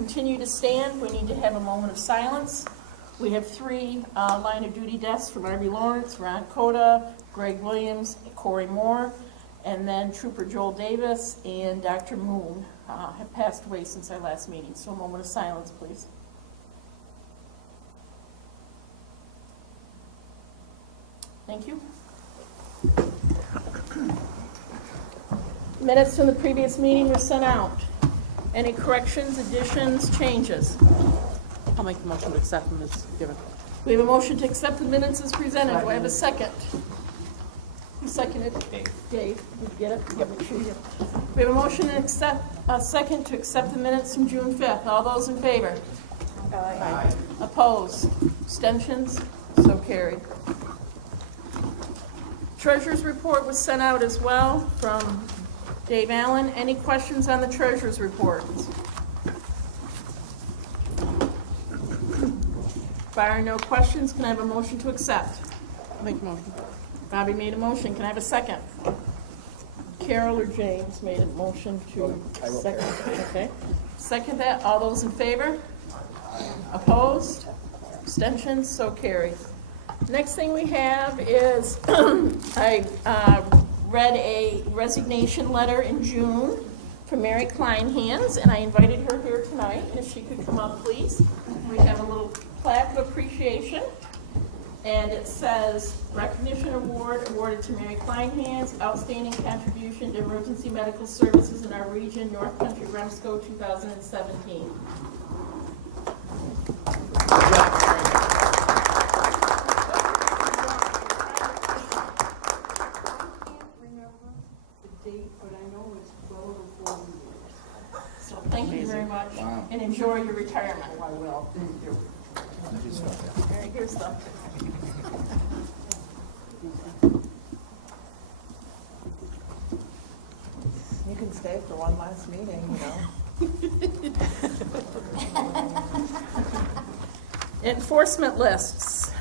continue to stand, we need to have a moment of silence. We have 3 line of duty deaths from R.B. Lawrence, Ron Coda, Greg Williams, Corey Moore, and then Trooper Joel Davis and Dr. Moon have passed away since our last meeting. So a moment of silence, please. Thank you. Minutes from the previous meeting were sent out. Any corrections, additions, changes? I'll make the motion to accept them as given. We have a motion to accept the minutes as presented. Do I have a second? Who seconded? Dave. Did you get it? Yeah, make sure you get it. We have a motion to accept, a second to accept the minutes from June 5th. All those in favor? Aye. Opposed? Abstentions? So carried. Treasurer's report was sent out as well from Dave Allen. Any questions on the treasurer's report? Barring no questions, can I have a motion to accept? Make the motion. Bobby made a motion. Can I have a second? Carol or James made a motion to second. Okay. Second that. All those in favor? Opposed? Abstentions? So carried. Next thing we have is I read a resignation letter in June from Mary Kleinhans, and I invited her here tonight. If she could come up, please. We have a little plaque of appreciation, and it says, Recognition Award awarded to Mary Kleinhans, Outstanding Contribution to Emergency Medical Services in our region, North Country REMSCO 2017. Thank you very much. Wow. And enjoy your retirement. I will. Thank you. All right, here's the. You can stay for one last meeting, you know. Enforcement lists.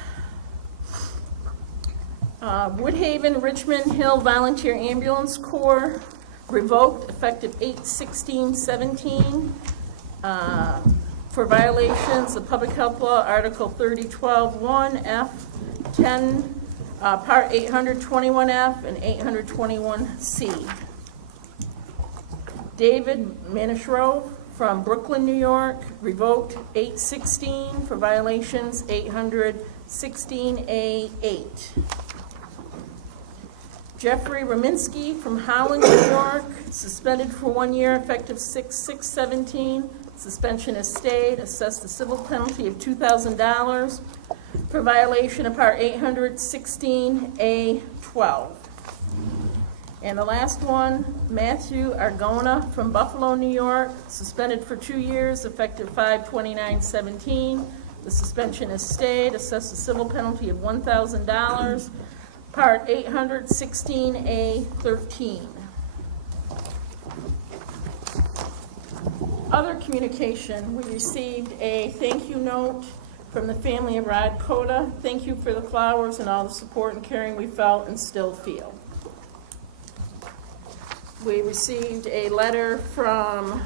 Woodhaven Richmond Hill Volunteer Ambulance Corps revoked effective 8/16/17 for violations of Public Health Law Article 3012-1 F 10 Part 821F and 821C. David Manishrove from Brooklyn, New York, revoked 8/16 for violations 816A8. Jeffrey Rominski from Holland, New York, suspended for 1 year, effective 6/6/17. Suspension is stayed, assessed a civil penalty of $2,000 for violation of Part 816A12. And the last one, Matthew Argona from Buffalo, New York, suspended for 2 years, effective 5/29/17. The suspension is stayed, assessed a civil penalty of $1,000. Part 816A13. Other communication, we received a thank you note from the family of Rod Coda. Thank you for the flowers and all the support and caring we felt and still feel. We received a letter from,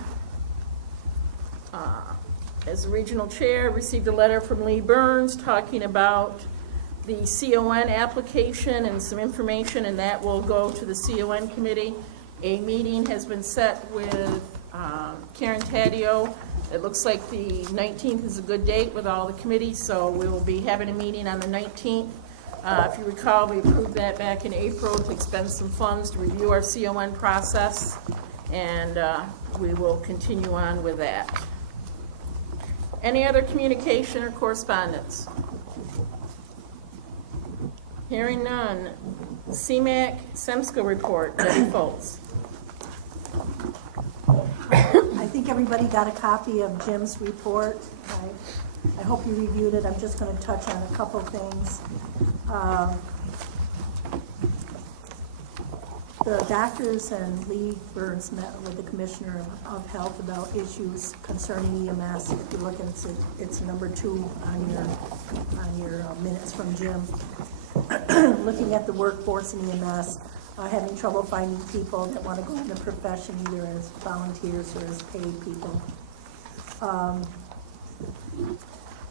as the regional chair, received a letter from Lee Burns talking about the CON application and some information, and that will go to the CON committee. A meeting has been set with Karen Taddeo. It looks like the 19th is a good date with all the committees, so we will be having a meeting on the 19th. If you recall, we approved that back in April to expend some funds to review our CON process, and we will continue on with that. Any other communication or correspondence? Hearing none. CMAC SEMSCO report, Debbie Foltz. I think everybody got a copy of Jim's report. I hope you reviewed it. I'm just going to touch on a couple things. The doctors and Lee Burns met with the Commissioner of Health about issues concerning EMS. If you look at it, it's number 2 on your minutes from Jim. Looking at the workforce in EMS, having trouble finding people that want to go in the profession either as volunteers or as paid people.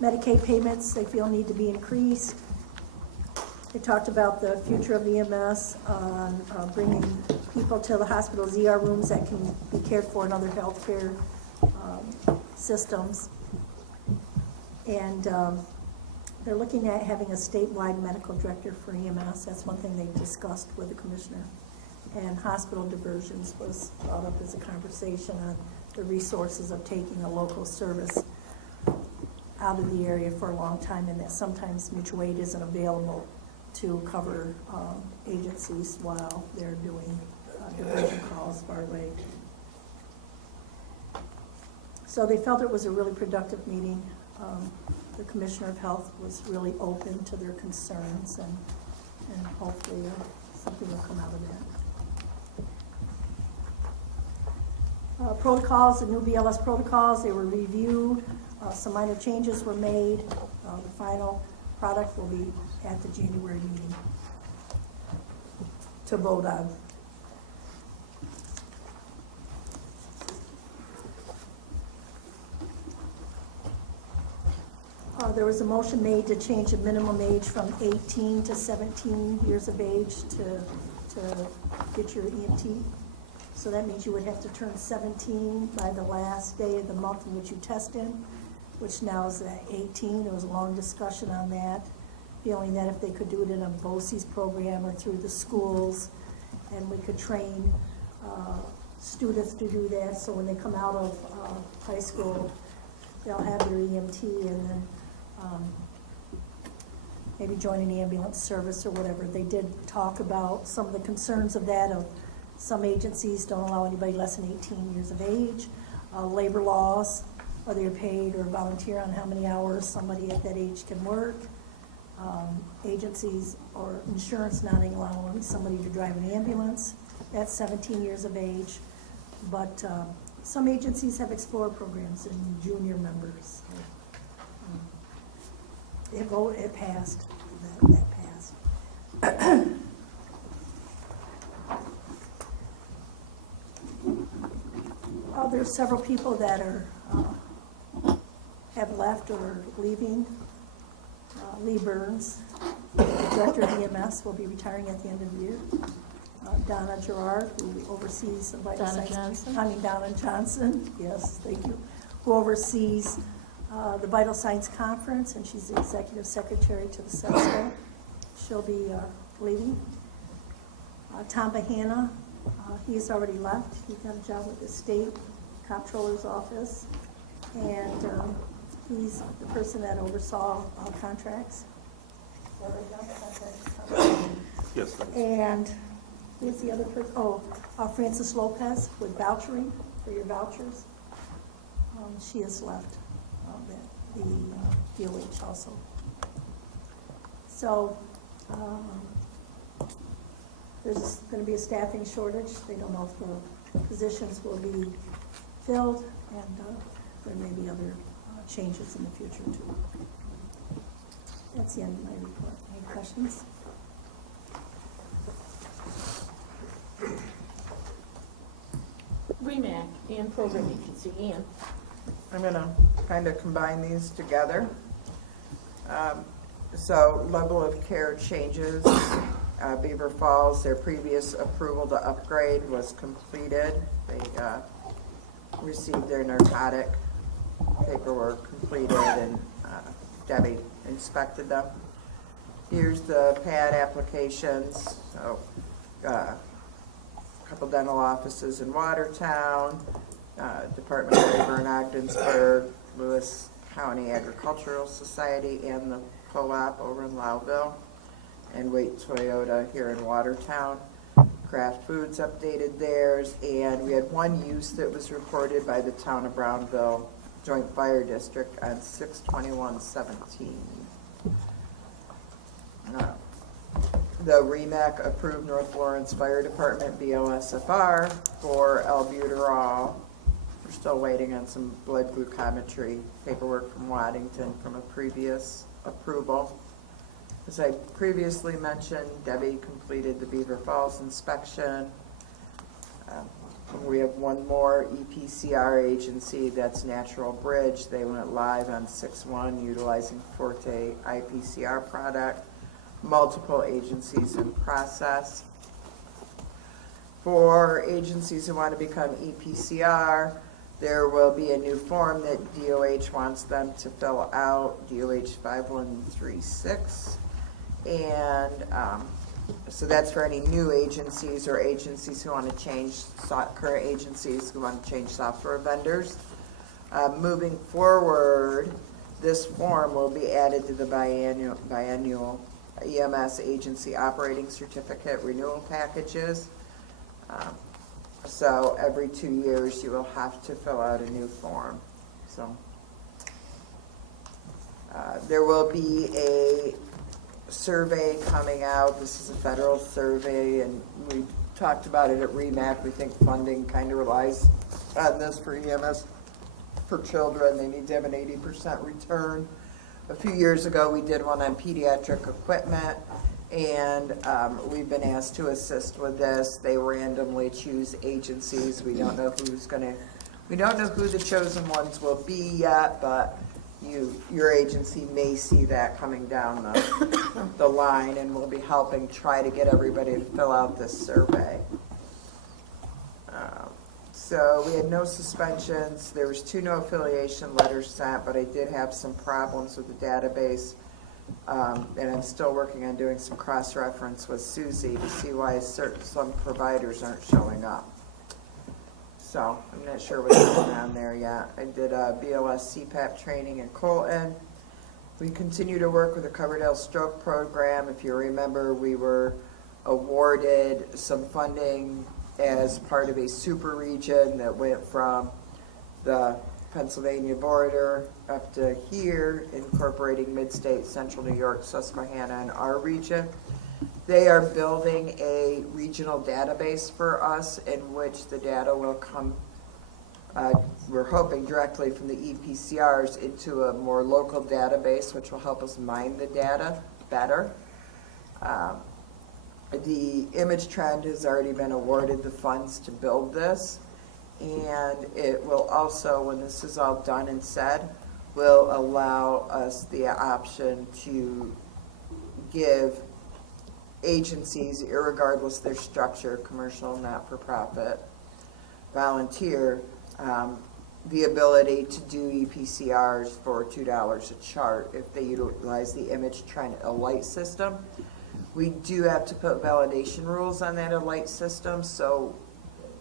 Medicaid payments, they feel need to be increased. They talked about the future of EMS, on bringing people to the hospital's ER rooms that can be cared for in other healthcare systems. And they're looking at having a statewide medical director for EMS. That's one thing they discussed with the commissioner. And hospital diversions was brought up as a conversation on the resources of taking a local service out of the area for a long time, and that sometimes mutual aid isn't available to cover agencies while they're doing diversion calls far away. So they felt it was a really productive meeting. The Commissioner of Health was really open to their concerns, and hopefully something will come out of that. Protocols, the new BLS protocols, they were reviewed. Some minor changes were made. The final product will be at the January meeting to vote on. There was a motion made to change the minimum age from 18 to 17 years of age to get your EMT. So that means you would have to turn 17 by the last day of the month in which you test in, which now is at 18. There was a long discussion on that, feeling that if they could do it in a BOCES program or through the schools, and we could train students to do that, so when they come out of high school, they'll have their EMT and then maybe join an ambulance service or whatever. They did talk about some of the concerns of that, of some agencies don't allow anybody less than 18 years of age, labor laws, whether you're paid or volunteer on how many hours somebody at that age can work, agencies or insurance not allowing somebody to drive an ambulance at 17 years of age, but some agencies have Explorer programs and junior members. It passed. That passed. There's several people that are have left or are leaving. Lee Burns, the director of EMS, will be retiring at the end of the year. Donna Gerard, who oversees the Vital Donna Signs. Johnson? Donna Johnson, yes, thank you, who oversees the Vital Signs Conference, and she's the executive secretary to the CESCO. She'll be leaving. Tom Bahana, he's already left. He got a job with the state comptroller's office, and he's the person that oversaw all contracts. Yes. And who's the other person? Francis Lopez with vouchering for your vouchers. She has left the DOH also. So there's going to be a staffing shortage. They don't know if the positions will be filled, and there may be other changes in the future too. That's the end of my report. Any questions? REMAC and Program Agency, Ian. I'm gonna kind of combine these together. So level of care changes. Beaver Falls, their previous approval to upgrade was completed. They received their narcotic paperwork completed, and Debbie inspected them. Here's the pad applications. So a couple dental offices in Watertown, Department of Labor in Ogdensburg, Lewis County Agricultural Society, and the co-op over in Loudville, and Waite Toyota here in Watertown. Kraft Foods updated theirs, and we had one use that was reported by the town of Brownville Joint Fire District on 6/21/17. The REMAC approved North Lawrence Fire Department BLSFR for albuterol. We're still waiting on some blood glucometry paperwork from Waddington from a previous approval. As I previously mentioned, Debbie completed the Beaver Falls inspection. We have one more EPCR agency, that's Natural Bridge. They went live on 6/1 utilizing Forte IPCR product. Multiple agencies in process. For agencies who want to become EPCR, there will be a new form that DOH wants them to fill out, DOH 5136. And so that's for any new agencies or agencies who want to change, current agencies who want to change software vendors. Moving forward, this form will be added to the biannual EMS agency operating certificate renewal packages. So every 2 years, you will have to fill out a new form. So there will be a survey coming out. This is a federal survey, and we talked about it at REMAC. We think funding kind of relies on this for EMS for children. They need to have an 80% return. A few years ago, we did one on pediatric equipment, and we've been asked to assist with this. They randomly choose agencies. We don't know we don't know who the chosen ones will be yet, but your agency may see that coming down the line, and we'll be helping try to get everybody to fill out this survey. So we had no suspensions. There was 2 no affiliation letters sent, but I did have some problems with the database. And I'm still working on doing some cross-reference with Susie to see why some providers aren't showing up. So I'm not sure what's going on there yet. I did a BLS CPAP training in Colton. We continue to work with the Coverdale Stroke Program. If you remember, we were awarded some funding as part of a super region that went from the Pennsylvania border up to here, incorporating mid-state, central New York, Susquehanna, and our region. They are building a regional database for us in which the data will come, we're hoping directly from the EPCRs into a more local database, which will help us mine the data better. The Image Trend has already been awarded the funds to build this, and it will also, when this is all done and said, will allow us the option to give agencies, irregardless of their structure, commercial, not-for-profit, volunteer, the ability to do EPCRs for $2 a chart if they utilize the Image Trend Alight system. We do have to put validation rules on that Alight system, so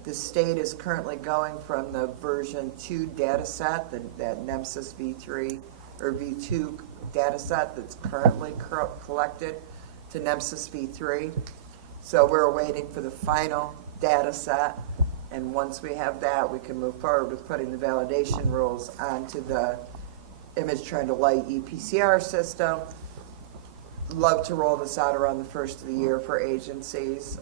the state is currently going from the version 2 data set, that NEMSIS V3 or V2 data set that's currently collected, to NEMSIS V3. So we're waiting for the final data set, and once we have that, we can move forward with putting the validation rules onto the Image Trend Alight EPCR system. Love to roll this out around the first of the year for agencies,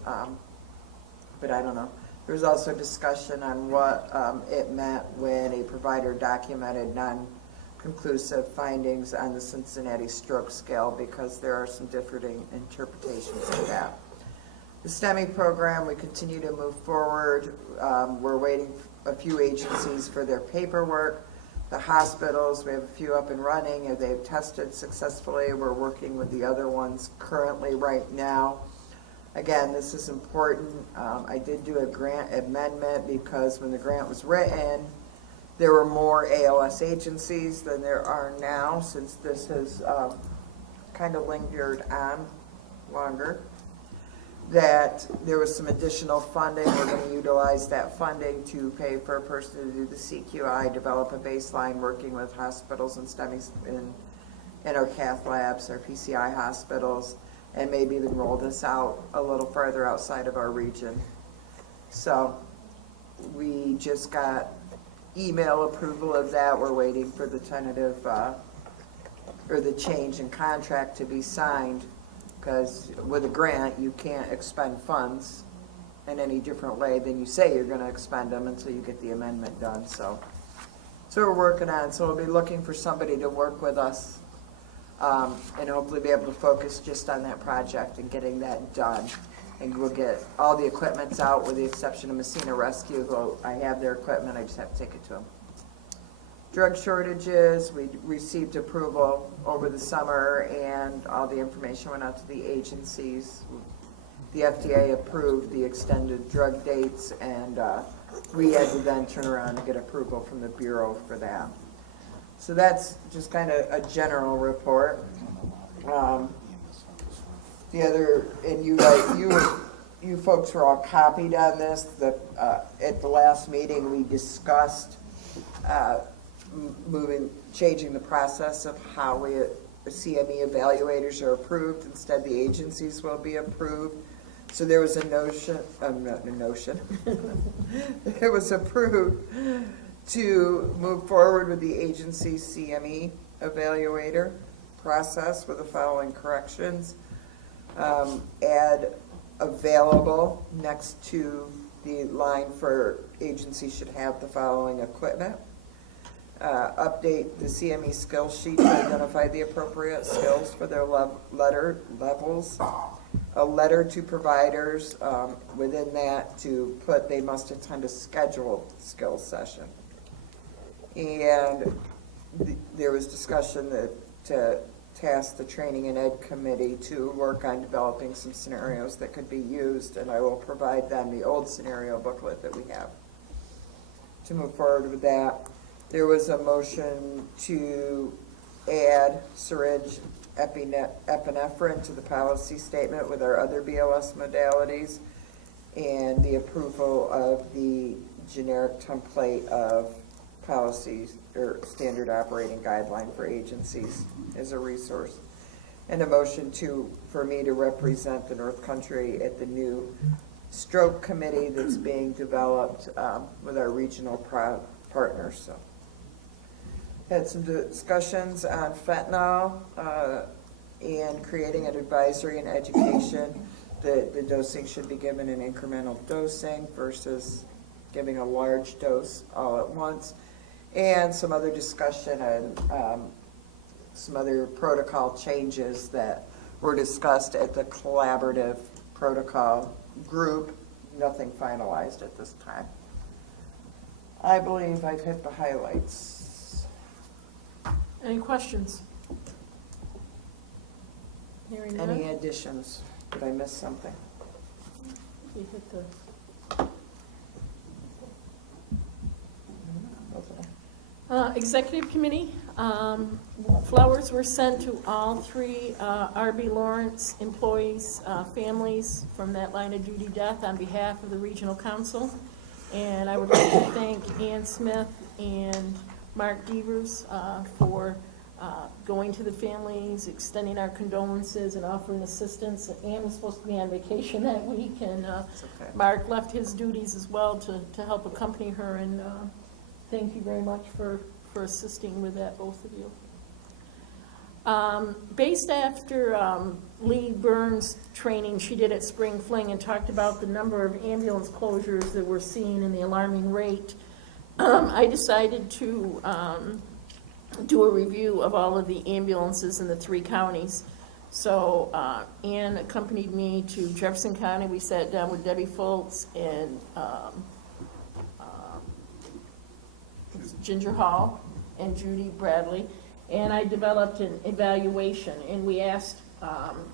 but I don't know. There's also discussion on what it meant when a provider documented non-conclusive findings on the Cincinnati stroke scale, because there are some differing interpretations of that. The STEMI program, we continue to move forward. We're waiting a few agencies for their paperwork. The hospitals, we have a few up and running, and they've tested successfully. We're working with the other ones currently right now. Again, this is important. I did do a grant amendment because when the grant was written, there were more ALS agencies than there are now, since this has kind of lingered on longer. That there was some additional funding. We're going to utilize that funding to pay for a person to do the CQI, develop a baseline, working with hospitals and STEMIs in our cath labs, our PCI hospitals, and maybe even roll this out a little further outside of our region. So we just got email approval of that. We're waiting for the tentative or the change in contract to be signed, because with a grant you can't expend funds in any different way than you say you're going to expend them until you get the amendment done. So we're working on. So we'll be looking for somebody to work with us and hopefully be able to focus just on that project and getting that done. And we'll get, all the equipment's out with the exception of Messina Rescue, who I have their equipment, I just have to take it to them. Drug shortages, we received approval over the summer and all the information went out to the agencies. The FDA approved the extended drug dates and we had to then turn around and get approval from the Bureau for that. So that's just kind of a general report. The other, and you folks were all copied on this. At the last meeting, we discussed changing the process of how the CME evaluators are approved. Instead, the agencies will be approved. So there was a notion, not a notion, it was approved to move forward with the agency CME evaluator process with the following corrections. Add available next to the line for agency should have the following equipment. Update the CME skill sheet to identify the appropriate skills for their levels. A letter to providers within that to put they must attend a scheduled skills session. And there was discussion to task the training and ed committee to work on developing some scenarios that could be used, and I will provide them the old scenario booklet that we have to move forward with that. There was a motion to add syringe epinephrine to the policy statement with our other BLS modalities, and the approval of the generic template of policies or standard operating guideline for agencies as a resource. And a motion for me to represent the North Country at the new stroke committee that's being developed with our regional partners. So had some discussions on fentanyl and creating an advisory and education that the dosing should be given in incremental dosing versus giving a large dose all at once. And some other discussion and some other protocol changes that were discussed at the collaborative protocol group. Nothing finalized at this time. I believe I've hit the highlights. Any questions? Hearing none? Any additions? Did I miss something? You hit the... Executive committee, flowers were sent to all three R.B. Lawrence employees' families from that line of duty death on behalf of the regional council. And I would like to thank Ann Smith and Mark Devers for going to the families, extending our condolences and offering assistance. Ann was supposed to be on vacation that week, and Okay. Mark left his duties as well to help accompany her, and thank you very much for assisting with that, both of you. Based after Lee Burns' training she did at Spring Fling and talked about the number of ambulance closures that we're seeing and the alarming rate, I decided to do a review of all of the ambulances in the 3 counties. So Ann accompanied me to Jefferson County. We sat down with Debbie Foltz and Ginger Hall and Judy Bradley, and I developed an evaluation, and we asked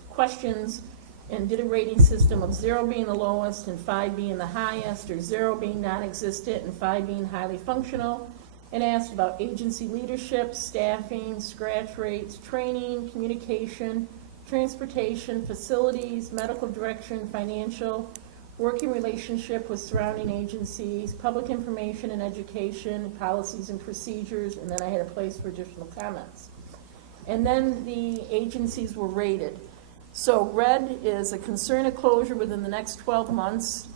questions and did a rating system of 0 being the lowest and 5 being the highest, or 0 being non-existent and 5 being highly functional, and asked about agency leadership, staffing, scratch rates, training, communication, transportation, facilities, medical direction, financial, working relationship with surrounding agencies, public information and education, policies and procedures, and then I had a place for additional comments. And then the agencies were rated. So red is a concern of closure within the next 12 months.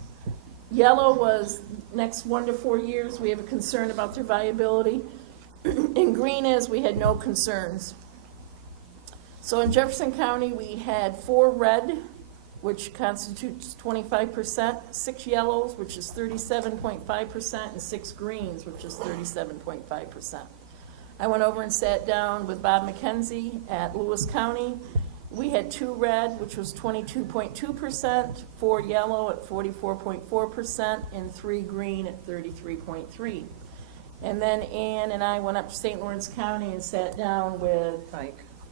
Yellow was next 1 to 4 years, we have a concern about their viability. And green is we had no concerns. So in Jefferson County, we had 4 red, which constitutes 25%, 6 yellows, which is 37.5%, and 6 greens, which is 37.5%. I went over and sat down with Bob McKenzie at Lewis County, We had 2 red, which was 22.2%, 4 yellow at 44.4%, and 3 green at 33.3%. And then Ann and I went up to St. Lawrence County and sat down with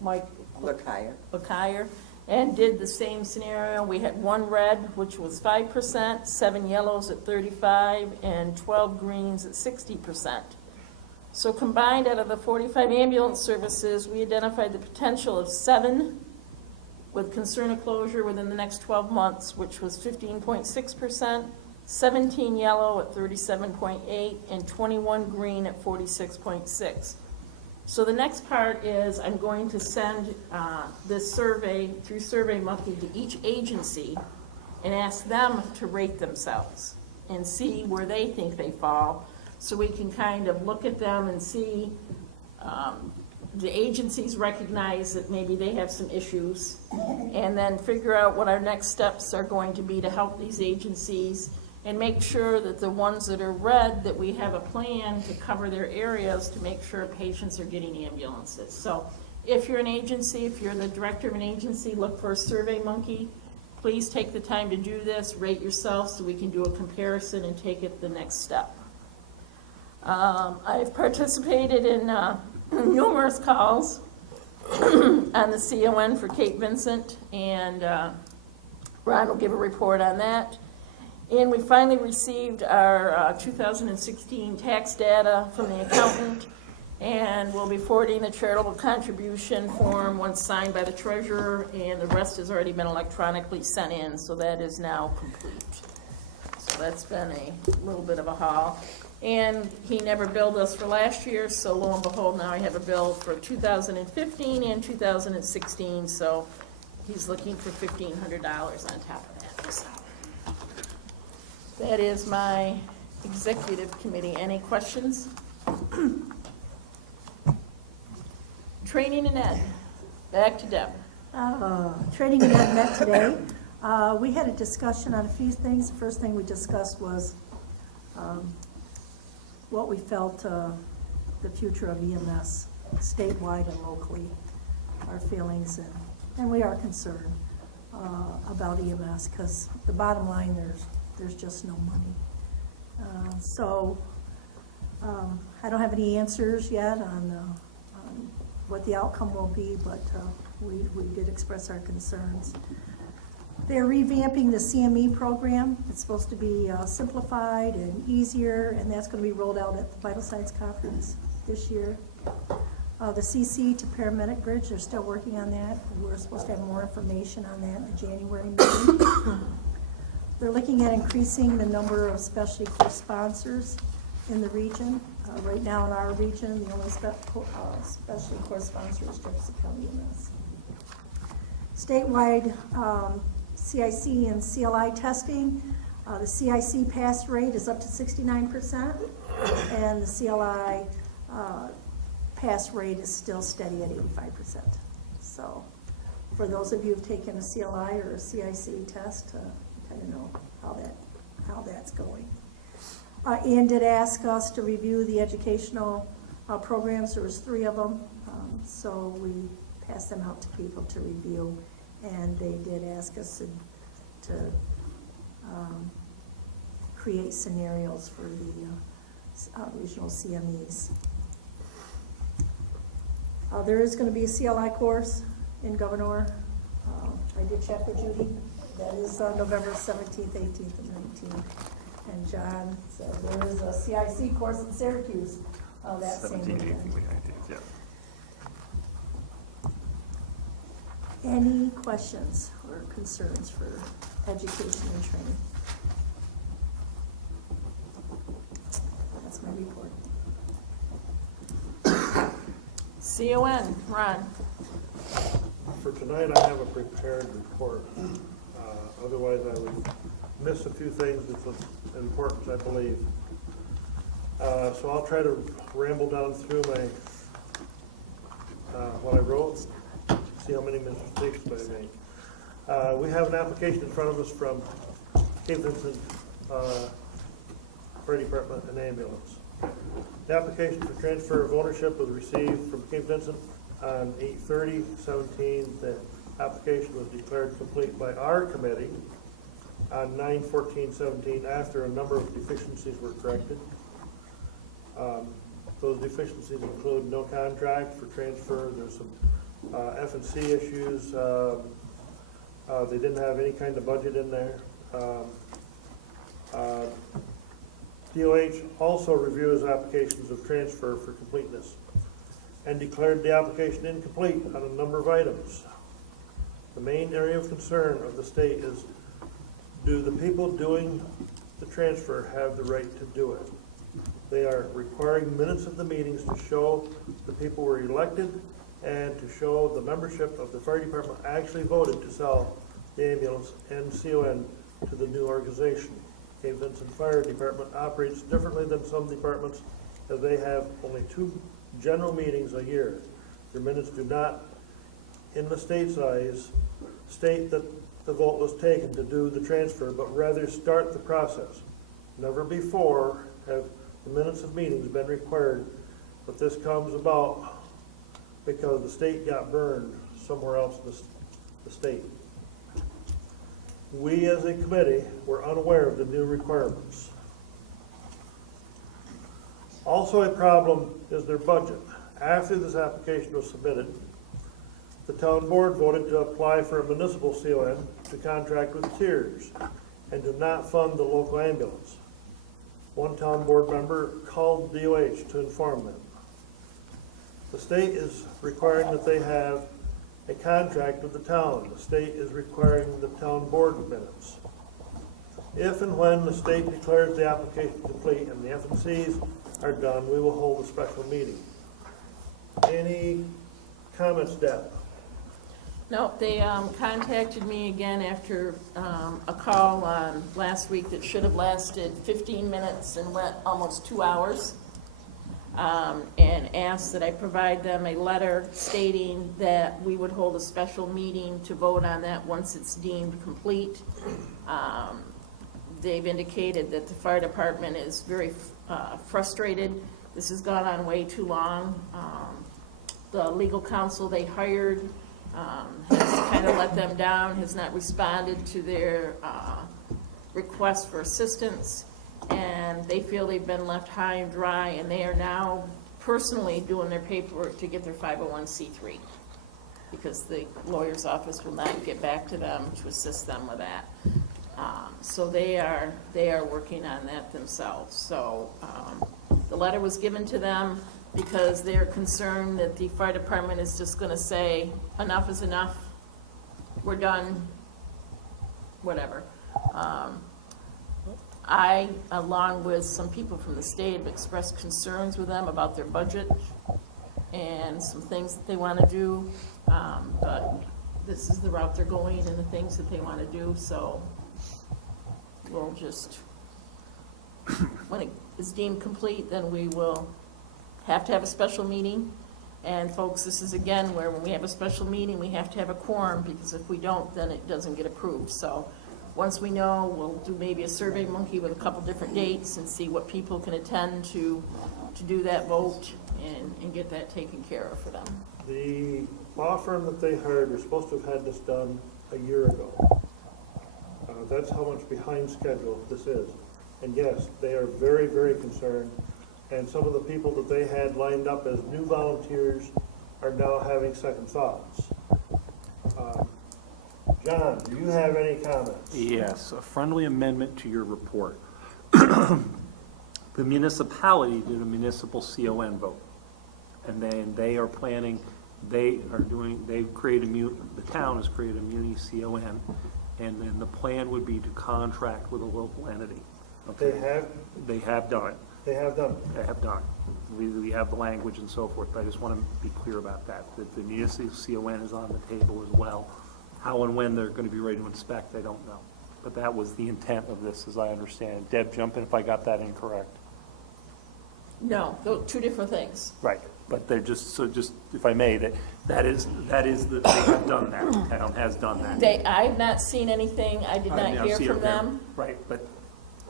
Mike Buckire and did the same scenario. We had 1 red, which was 5%, 7 yellows at 35%, and 12 greens at 60%. So combined, out of the 45 ambulance services, we identified the potential of 7 with concern of closure within the next 12 months, which was 15.6%, 17 yellow at 37.8%, and 21 green at 46.6%. So the next part is I'm going to send this survey through SurveyMonkey to each agency and ask them to rate themselves and see where they think they fall, so we can kind of look at them and see the agencies recognize that maybe they have some issues, and then figure out what our next steps are going to be to help these agencies, and make sure that the ones that are red, that we have a plan to cover their areas to make sure patients are getting ambulances. So if you're an agency, if you're the director of an agency, look for a SurveyMonkey. Please take the time to do this, rate yourself so we can do a comparison and take it the next step. I've participated in numerous calls on the CON for Cape Vincent, and Ron will give a report on that. And we finally received our 2016 tax data from the accountant, and we'll be forwarding the charitable contribution form once signed by the treasurer, and the rest has already been electronically sent in, so that is now complete. So that's been a little bit of a haul. And he never billed us for last year, so lo and behold, now I have a bill for 2015 and 2016, so he's looking for $1,500 on top of that. So that is my executive committee. Any questions? Training and ed. Back to Deb. Training and ed met today. We had a discussion on a few things. The first thing we discussed was what we felt the future of EMS statewide and locally, our feelings, and we are concerned about EMS, because the bottom line, there's just no money. So I don't have any answers yet on what the outcome will be, but we did express our concerns. They're revamping the CME program. It's supposed to be simplified and easier, and that's going to be rolled out at the Vital Signs Conference this year. The CC to paramedic bridge, they're still working on that. We're supposed to have more information on that in the January meeting. They're looking at increasing the number of specialty course sponsors in the region. Right now in our region, the only specialty course sponsor is Jefferson County EMS. Statewide CIC and CLI testing, the CIC pass rate is up to 69%, and the CLI pass rate is still steady at 85%. So for those of you who've taken a CLI or a CIC test, kind of know how that's going. Ian did ask us to review the educational programs. There was 3 of them, so we passed them out to people to review, and they did ask us to create scenarios for the regional CMEs. There is going to be a CLI course in Governor. I did check with Judy. That is November 17th, 18th, and 19th. And John said there is a CIC course in Syracuse that same 17th, weekend. 18th, 19th, yeah. Any questions or concerns for education and training? That's my report. CON, Ron. For tonight, I have a prepared report. Otherwise, I would miss a few things of importance, I believe. So I'll try to ramble down through my what I wrote, see how many mistakes I make. We have an application in front of us from Cape Vincent Fire Department and Ambulance. The application for transfer of ownership was received from Cape Vincent on 8/30/17 at application was declared complete by our committee on 9/14/17 after a number of deficiencies were corrected. Those deficiencies include no contract for transfer, there's some F&C issues, they didn't have any kind of budget in there. DOH also reviews applications of transfer for completeness and declared the application incomplete on a number of items. The main area of concern of the state is, do the people doing the transfer have the right to do it? They are requiring minutes of the meetings to show the people were elected and to show the membership of the fire department actually voted to sell the ambulance and CON to the new organization. Cape Vincent Fire Department operates differently than some departments, as they have only 2 general meetings a year. Their minutes do not, in the state's eyes, state that the vote was taken to do the transfer, but rather start the process. Never before have the minutes of meetings been required, but this comes about because the state got burned somewhere else in the state. We as a committee were unaware of the new requirements. Also a problem is their budget. After this application was submitted, the town board voted to apply for a municipal CON to contract with tiers and to not fund the local ambulance. One town board member called DOH to inform them. The state is requiring that they have a contract with the town. The state is requiring the town board minutes. If and when the state declares the application complete and the F&Cs are done, we will hold a special meeting. Any comments, Deb? No, they contacted me again after a call last week that should have lasted 15 minutes and went almost 2 hours, and asked that I provide them a letter stating that we would hold a special meeting to vote on that once it's deemed complete. They've indicated that the fire department is very frustrated. This has gone on way too long. The legal counsel they hired has kind of let them down, has not responded to their request for assistance, and they feel they've been left high and dry, and they are now personally doing their paperwork to get their 501c3, because the lawyer's office will not get back to them to assist them with that. So they are working on that themselves. So the letter was given to them because they're concerned that the fire department is just going to say, enough is enough, we're done, whatever. I, along with some people from the state, have expressed concerns with them about their budget and some things that they want to do, but this is the route they're going and the things that they want to do, so we'll just, when it is deemed complete, then we will have to have a special meeting. And folks, this is again where when we have a special meeting, we have to have a quorum, because if we don't, then it doesn't get approved. So once we know, we'll do maybe a survey monkey with a couple different dates and see what people can attend to do that vote and get that taken care of for them. The law firm that they hired was supposed to have had this done a year ago. That's how much behind schedule this is. And yes, they are very, very concerned. And some of the people that they had lined up as new volunteers are now having second thoughts. John, do you have any comments? Yes, a friendly amendment to your report. The municipality did a municipal CON vote, and then they are planning, the town has created a muni CON, and then the plan would be to contract with a local entity. Okay? They have done it. They have done. They have done. We have the language and so forth, but I just want to be clear about that the municipal CON is on the table as well. How and when they're going to be ready to inspect, I don't know. But that was the intent of this, as I understand it. Deb, jump in if I got that incorrect. No, those 2 different things. Right, but they're just if I may, that is they have done that. The town has done that. I've not seen anything, I did not hear from them. Right, but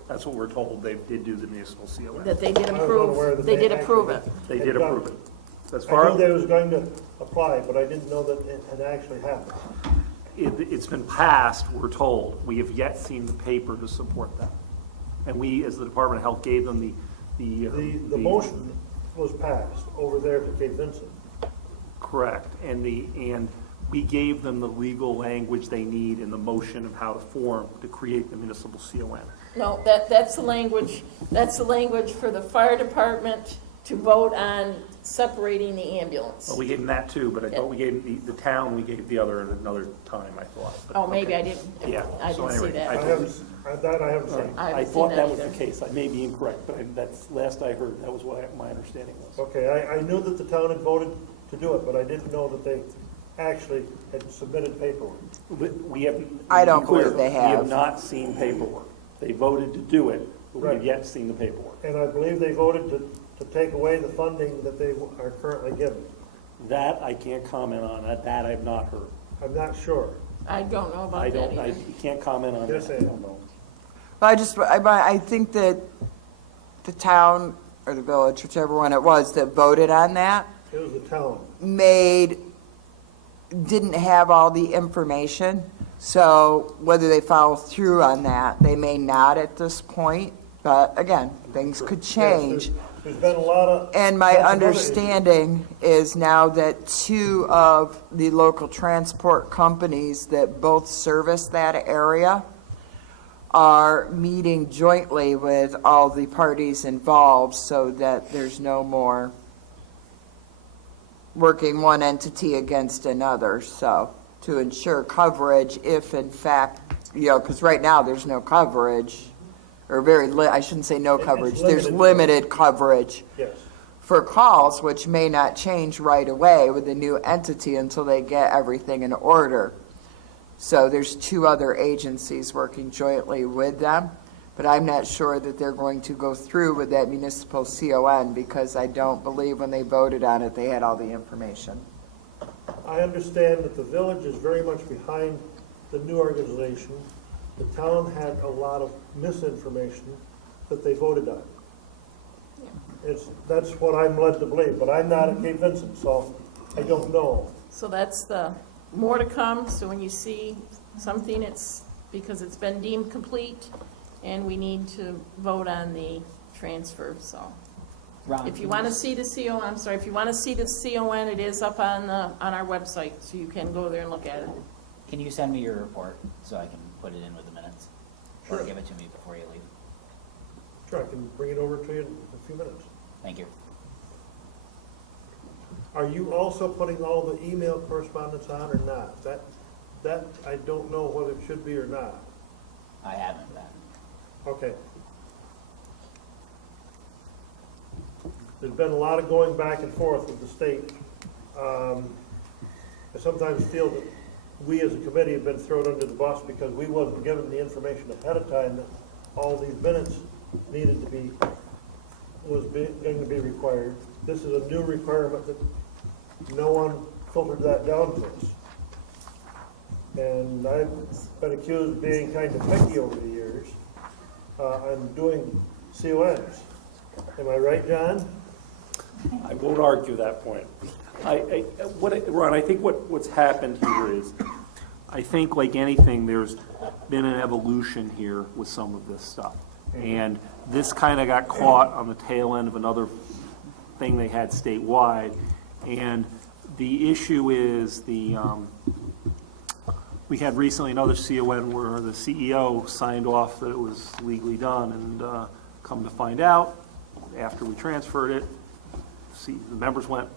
that's what we're told. They did do the municipal CON. That they did I was unaware approve, that they did actually approve it. They had did done approve it. As I far knew they was going to apply, but I didn't know that it had actually happened. it's been passed, we're told. We have yet seen the paper to support that. And we, as the Department of Health, gave them The motion was passed over there to Cape Vincent. Correct, and we gave them the legal language they need in the motion of how to form, to create the municipal CON. No, that's the language for the fire department to vote on separating the ambulance. Well, we gave them that too, but I thought we gave the town, we gave the other at another time, I thought. But, Oh, maybe okay. I didn't, Yeah, I so didn't see anyway, I that. haven't seen. I I haven't thought seen that that was the either. case. I may be incorrect, but that's, last I heard, that was what my understanding was. Okay, I knew that the town had voted to do it, but I didn't know that they actually had submitted paperwork. We have. I don't to be clear, believe they We have. have not seen paperwork. They voted to do it, but we have Right. yet seen the paperwork. And I believe they voted to take away the funding that they are currently given. That I can't comment on. That I've not heard. I'm not sure. I don't know I about that don't, I either. can't comment on that. Yes, I Ann. don't know. I think that the town or the village, whichever one it was, that voted on that, It was the town. didn't have all the information. So whether they follow through on that, they may not at this point. But again, things could change. Yes, there's been a lot of. And my lots of other understanding is now that 2 of the local transport companies that both service that area are meeting jointly with all the parties involved so that there's no more working one entity against another. So to ensure coverage if in fact, because right now there's no coverage, or I shouldn't say no It's coverage, there's limited. limited coverage Yes. for calls, which may not change right away with the new entity until they get everything in order. So there's 2 other agencies working jointly with them, but I'm not sure that they're going to go through with that municipal CON because I don't believe when they voted on it, they had all the information. I understand that the village is very much behind the new organization. The town had a lot of misinformation that they voted on. That's what I'm led to believe, but I'm not at Cape Vincent, so I don't know. So that's the more to come, so when you see something, it's because it's been deemed complete, and we need to vote on the transfer, so. Ron, If you want to see the CON, I'm sorry, if you want to see the CON, it is up on our website, so you can go there and look at it. can you send me your report so I can put it in with the minutes? Or Sure. give it to me before you leave? Sure, I can bring it over to you in a few minutes. Thank you. Are you also putting all the email correspondence on or not? That I don't know whether it should be or not. I haven't been. Okay. There's been a lot of going back and forth with the state. I sometimes feel that we as a committee have been thrown under the bus because we wasn't given the information ahead of time that all these minutes needed to be, going to be required. This is a new requirement that no one filtered that down to us. And I've been accused of being kind of picky over the years on doing CONs. Am I right, John? I won't argue that point. Ron, I think what's happened here is, I think like anything, there's been an evolution here with some of this stuff. And this kind of got caught on the tail end of another thing they had statewide. And the issue is we had recently another CON where the CEO signed off that it was legally done, and come to find out, after we transferred it, the members went,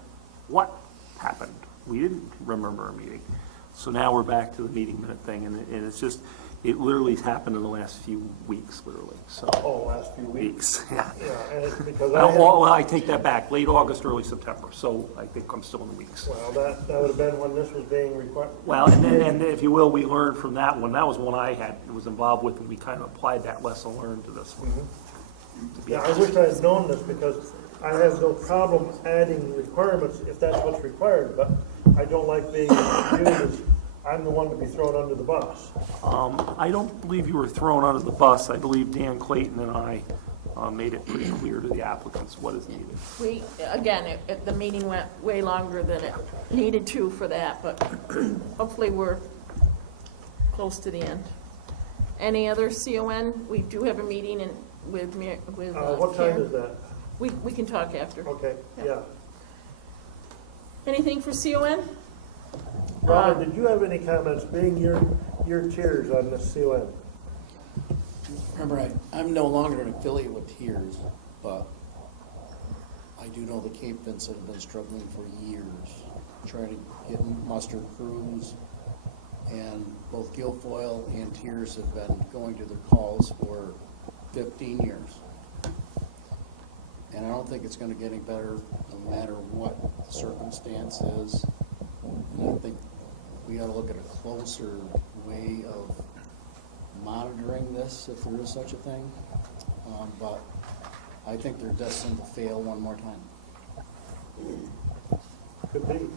what happened? We didn't remember a meeting. So now we're back to the meeting minute thing, and it's just, it literally has happened in the last few weeks, literally, so. Oh, last few weeks. Yeah. Yeah, and it's because Well, I take that back, late August, early September, so I think I'm still in the weeks. well, that would have been when this was being required. Well, and if you will, we learned from that one, that was one I was involved with, and we kind of applied that lesson learned to this one. Yeah, I wish I had known this because I have no problem adding requirements if that's what's required, but I don't like being viewed as I'm the one to be thrown under the bus. I don't believe you were thrown under the bus. I believe Dan Clayton and I made it pretty clear to the applicants what is needed. The meeting went way longer than it needed to for that, but hopefully we're close to the end. Any other CON? We do have a meeting with What time Karen. is that? We can talk after. Okay, yeah. Anything for CON? Robin, did you have any comments, being your chairs on this CON? Remember, I'm no longer an affiliate with TIERS, but I do know the Cape Vincent have been struggling for years, trying to get muster crews, and both Guilfoyle and TIERS have been going to their calls for 15 years. And I don't think it's gonna get any better, no matter what the circumstance is. And I think we gotta look at a closer way of monitoring this, if there is such a thing. But I think they're destined to fail one more time. Could be.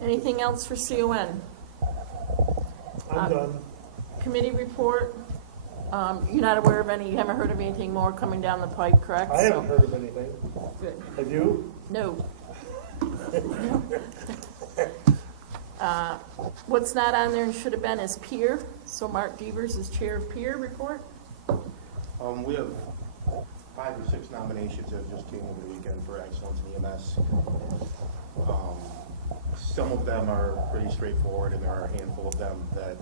Anything else for CON? I'm done. Committee report? You're not aware of any, you haven't heard of anything more coming down the pipe, correct? I haven't So- heard of anything. Good. Have you? No. What's not on there and should have been is peer. So Mark Devers is chair of peer report. We have 5 or 6 nominations that just came over the weekend for excellence in EMS. Some of them are pretty straightforward, and there are a handful of them that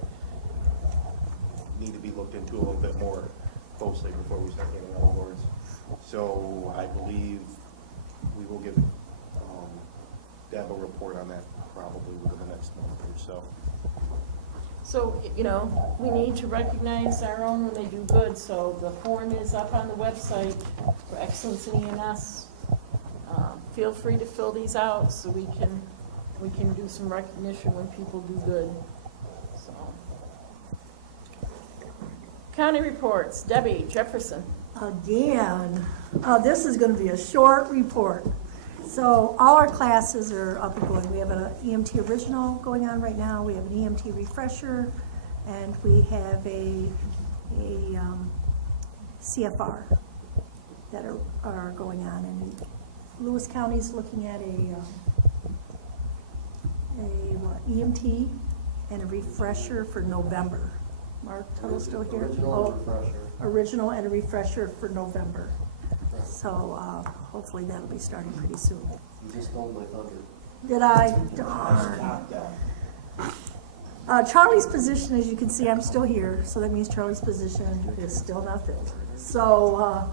need to be looked into a little bit more closely before we start getting our awards. So I believe we will give Deb a report on that probably within the next month or so. So, you know, we need to recognize our own when they do good, so the form is up on the website for Excellence in EMS. Feel free to fill these out so we can do some recognition when people do good, so. County reports, Debbie Jefferson. Again, this is gonna be a short report. So all our classes are up and going. We have an EMT original going on right now, we have an EMT refresher, and we have a CFR that are going on. And Lewis County's looking at a EMT and a refresher for November. Mark Tuttle's still here? Original Oh, and refresher. Original and a refresher for November. So hopefully that'll be starting pretty soon. You just stole my thunder. Did I? Darn. Charlie's position, as you can see, I'm still here, so that means Charlie's position is still not filled. So,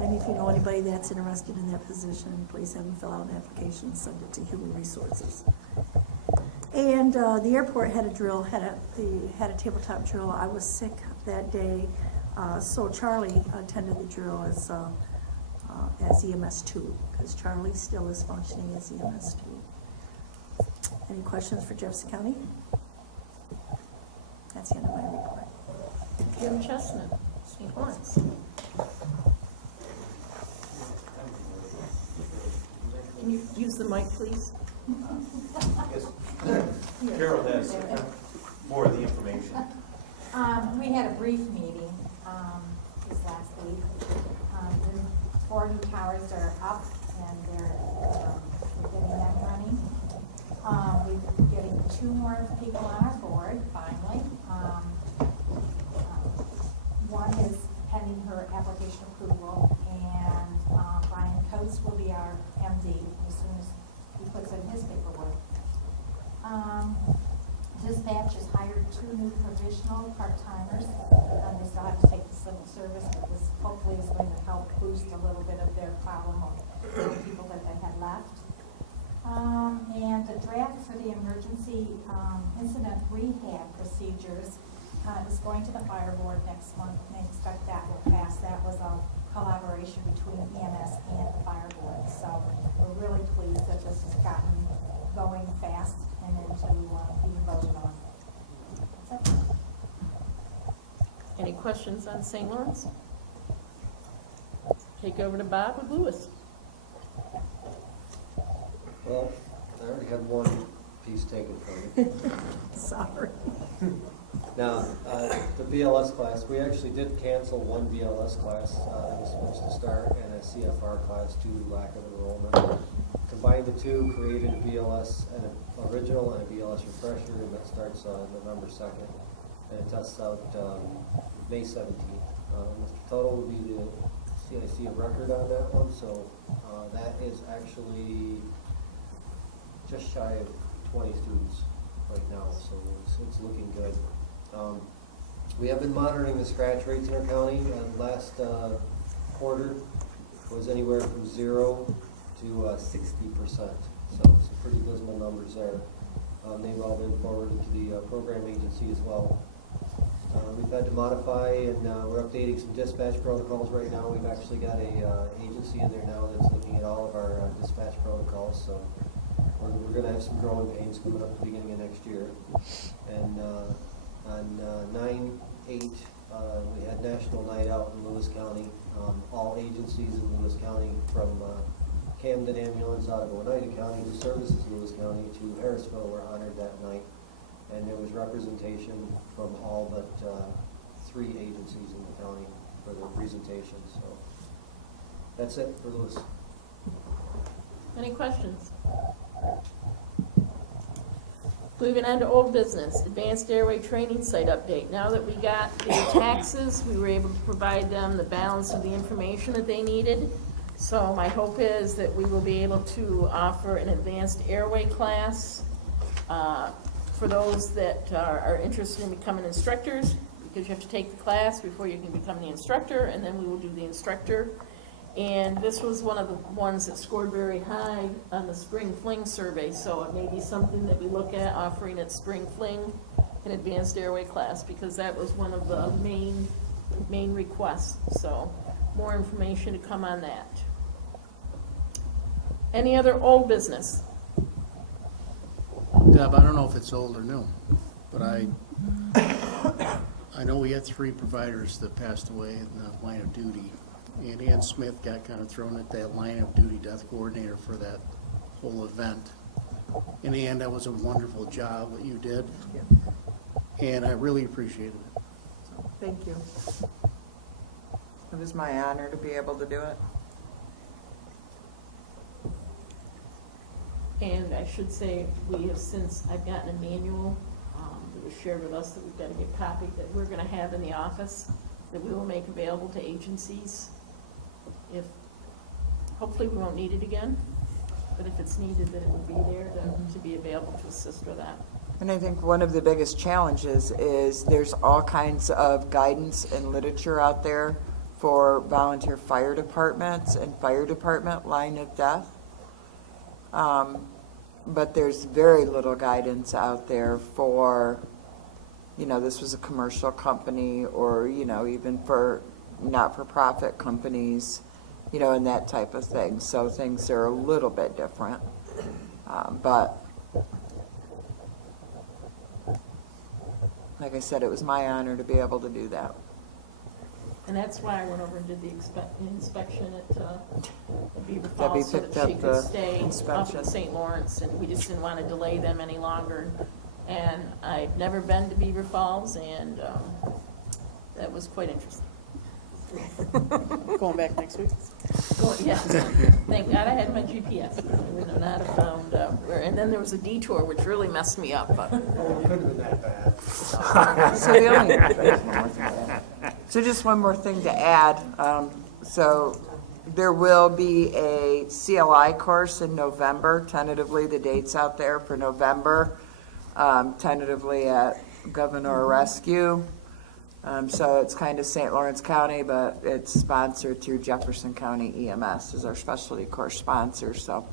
and if you know anybody that's interested in that position, please have them fill out an application, send it to Human Resources. And the airport had a drill, had a tabletop drill. I was sick that day, so Charlie attended the drill as EMS2, because Charlie still is functioning as EMS2. Any questions for Jefferson County? That's the end of my report. Jim Chestnut, St. Lawrence. Can you use the mic, please? Yes, Carol has more of the information. We had a brief meeting, this last week. The 4 new towers are up and we're getting them running. We're getting 2 more people on our board, finally. One is pending her application approval, and Brian Coates will be our MD as soon as he puts in his paperwork. Dispatch has hired 2 new provisional part-timers. They still have to take the civil service, but this hopefully is going to help boost a little bit of their problem of the people that they had left. And the draft for the emergency incident rehab procedures is going to the fire board next month, and I expect that will pass. That was a collaboration between EMS and the fire board. So we're really pleased that this has gotten going fast and into being voted on. That's it. Any questions on St. Lawrence? Take over to Bob with Lewis. Well, I already had one piece taken from me. Sorry. Now, the BLS class, we actually did cancel one BLS class that was supposed to start, and a CFR Class 2 lack of enrollment. Combined the two, created a BLS, an original and a BLS refresher, and that starts November 2nd. And it tests out May 17th. Mr. Tuttle will be the CIC of record on that one, so that is actually just shy of 20 students right now, so it's looking good. We have been monitoring the scratch rates in our county, and last quarter was anywhere from 0 to 60%, so some pretty dismal numbers there. They've all been forwarded to the program agency as well. We've had to modify, and we're updating some dispatch protocols right now. We've actually got a agency in there now that's looking at all of our dispatch protocols, so we're going to have some growing pains coming up at the beginning of next year. And on 9/8, we had National Night Out in Lewis County. All agencies in Lewis County, from Camden Ambulance out of Oneida County, who services Lewis County, to Harrisville, were honored that night. And there was representation from all but 3 agencies in the county for their presentation. So that's it for Lewis. Any questions? Moving on to old business, advanced airway training site update. Now that we got the taxes, we were able to provide them the balance of the information that they needed. So my hope is that we will be able to offer an advanced airway class for those that are interested in becoming instructors, because you have to take the class before you can become the instructor, and then we will do the instructor. And this was one of the ones that scored very high on the Spring Fling survey, so it may be something that we look at offering at Spring Fling, an advanced airway class, because that was one of the main requests. So more information to come on that. Any other old business? Deb, I don't know if it's old or new, but I know we had 3 providers that passed away in the line of duty. And Ann Smith got kind of thrown at that line of duty death coordinator for that whole event. In the end, that was a wonderful job that you did, and I really appreciated it. Thank you. It was my honor to be able to do it. And I should say, we have since, I've gotten a manual that was shared with us that we've got to get copied, that we're going to have in the office, that we will make available to agencies. If, hopefully we won't need it again, but if it's needed, then it will be there to be available to assist with that. And I think one of the biggest challenges is there's all kinds of guidance and literature out there for volunteer fire departments and fire department line of death. But there's very little guidance out there for, this was a commercial company, or, even for not-for-profit companies, and that type of thing. So things are a little bit different. But like I said, it was my honor to be able to do that. And that's why I went over and did the inspection at Beaver Debbie Falls, so picked that she up could the stay up inspection. in St. Lawrence, and we just didn't want to delay them any longer. And I've never been to Beaver Falls, and that was quite interesting. Going back next week? Yeah, thank God I had my GPS. I would not have found where. And then there was a detour, which really messed me up. But Oh, it couldn't have been that bad. So just one more thing to add. So there will be a CLI course in November, tentatively, the date's out there for November, tentatively at Governor Rescue. So it's kind of St. Lawrence County, but it's sponsored through Jefferson County EMS as our specialty course sponsor. So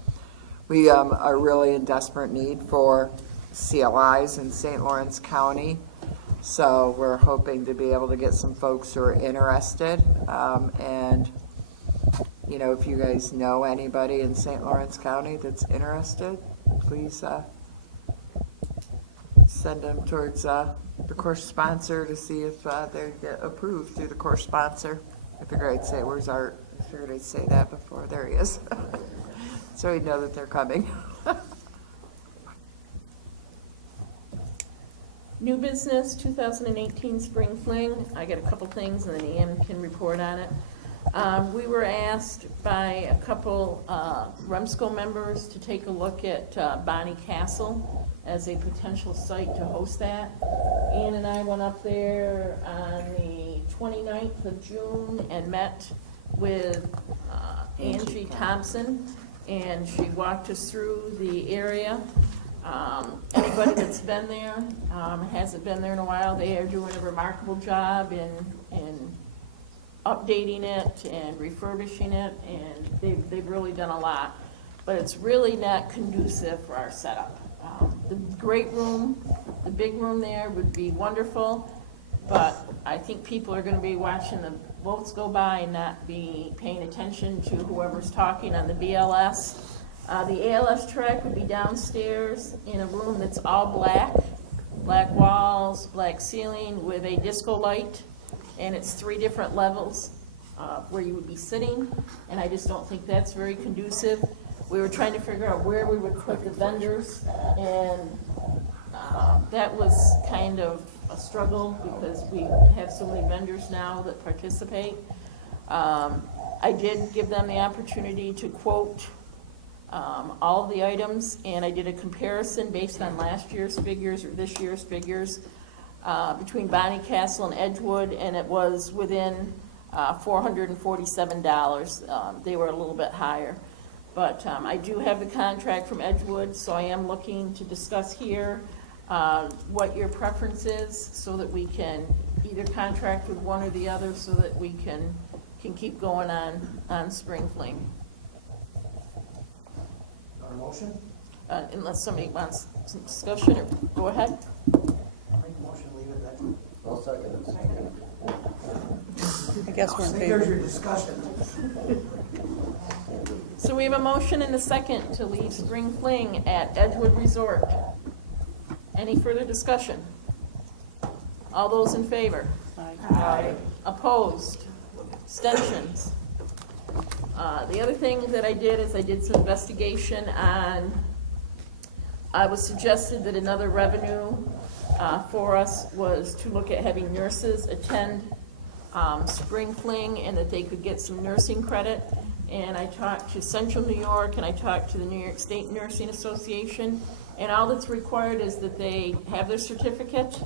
we are really in desperate need for CLIs in St. Lawrence County. So we're hoping to be able to get some folks who are interested. And, if you guys know anybody in St. Lawrence County that's interested, please send them towards the course sponsor to see if they get approved through the course sponsor. I figured I'd say, where's Art? I figured I'd say that before. There he is. So he'd know that they're coming. new business, 2018 Spring Fling. I got a couple things, and then Ian can report on it. We were asked by a couple REMSCO members to take a look at Bonnie Castle as a potential site to host that. Ann and I went up there on the 29th of June and met with Angie Thompson, and she walked us through the area. Anybody that's been there, hasn't been there in a while, they are doing a remarkable job in updating it and refurbishing it, and they've really done a lot. But it's really not conducive for our setup. The great room, the big room there would be wonderful, but I think people are gonna be watching the boats go by and not be paying attention to whoever's talking on the BLS. The ALS track would be downstairs in a room that's all black, black walls, black ceiling with a disco light, and it's 3 different levels where you would be sitting, and I just don't think that's very conducive. We were trying to figure out where we would put the vendors, and that was kind of a struggle because we have so many vendors now that participate. I did give them the opportunity to quote all of the items, and I did a comparison based on last year's figures or this year's figures between Bonnie Castle and Edgewood, and it was within $447. They were a little bit higher. But I do have the contract from Edgewood, so I am looking to discuss here what your preference is so that we can either contract with one or the other so that we can keep going on Spring Fling. Got a motion? Unless somebody wants some discussion, or go ahead. Make a motion, leave it at that. I'll second it. I guess we're in See, favor. there's your discussion. So we have a motion and a second to leave Spring Fling at Edgewood Resort. Any further discussion? All those in favor? Aye. Opposed? Abstentions? The other thing that I did is I did some investigation on, I was suggested that another revenue for us was to look at having nurses attend Spring Fling and that they could get some nursing credit. And I talked to Central New York and I talked to the New York State Nursing Association, and all that's required is that they have their certificate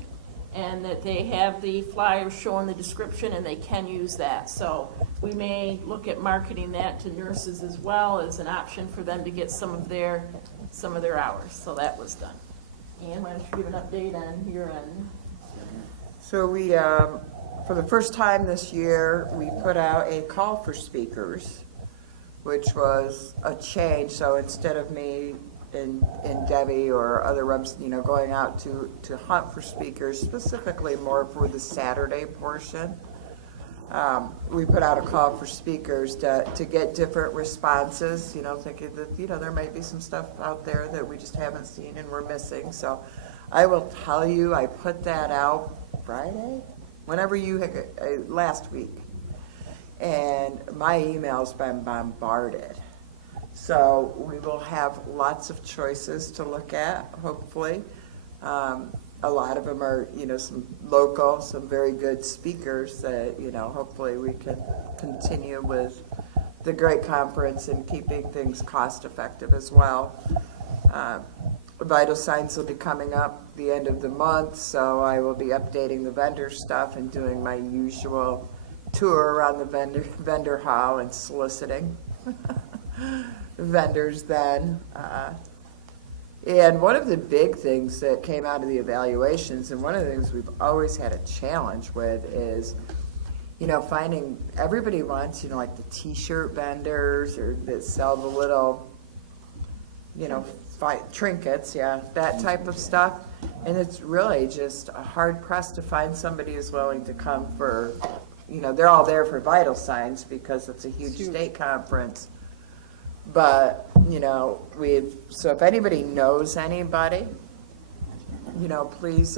and that they have the flyer showing the description, and they can use that. So we may look at marketing that to nurses as well as an option for them to get some of their hours. So that was done. Ann, why don't you give an update on your end? So we, for the first time this year, we put out a call for speakers, which was a change. So instead of me and Debbie or other reps, going out to hunt for speakers, specifically more for the Saturday portion, we put out a call for speakers to get different responses, thinking that, there might be some stuff out there that we just haven't seen and we're missing. So I will tell you, I put that out Friday, whenever last week. And my email's been bombarded. So we will have lots of choices to look at, hopefully. A lot of them are, some local, some very good speakers that, hopefully we can continue with the great conference and keeping things cost effective as well. Vital Signs will be coming up the end of the month, so I will be updating the vendor stuff and doing my usual tour around the vendor hall and soliciting vendors then. And one of the big things that came out of the evaluations, and one of the things we've always had a challenge with is, finding, everybody wants, like the t-shirt vendors or that sell the little, trinkets, that type of stuff. And it's really just hard pressed to find somebody who's willing to come for, they're all there for Vital Signs because it's a huge state conference. But, so if anybody knows anybody, please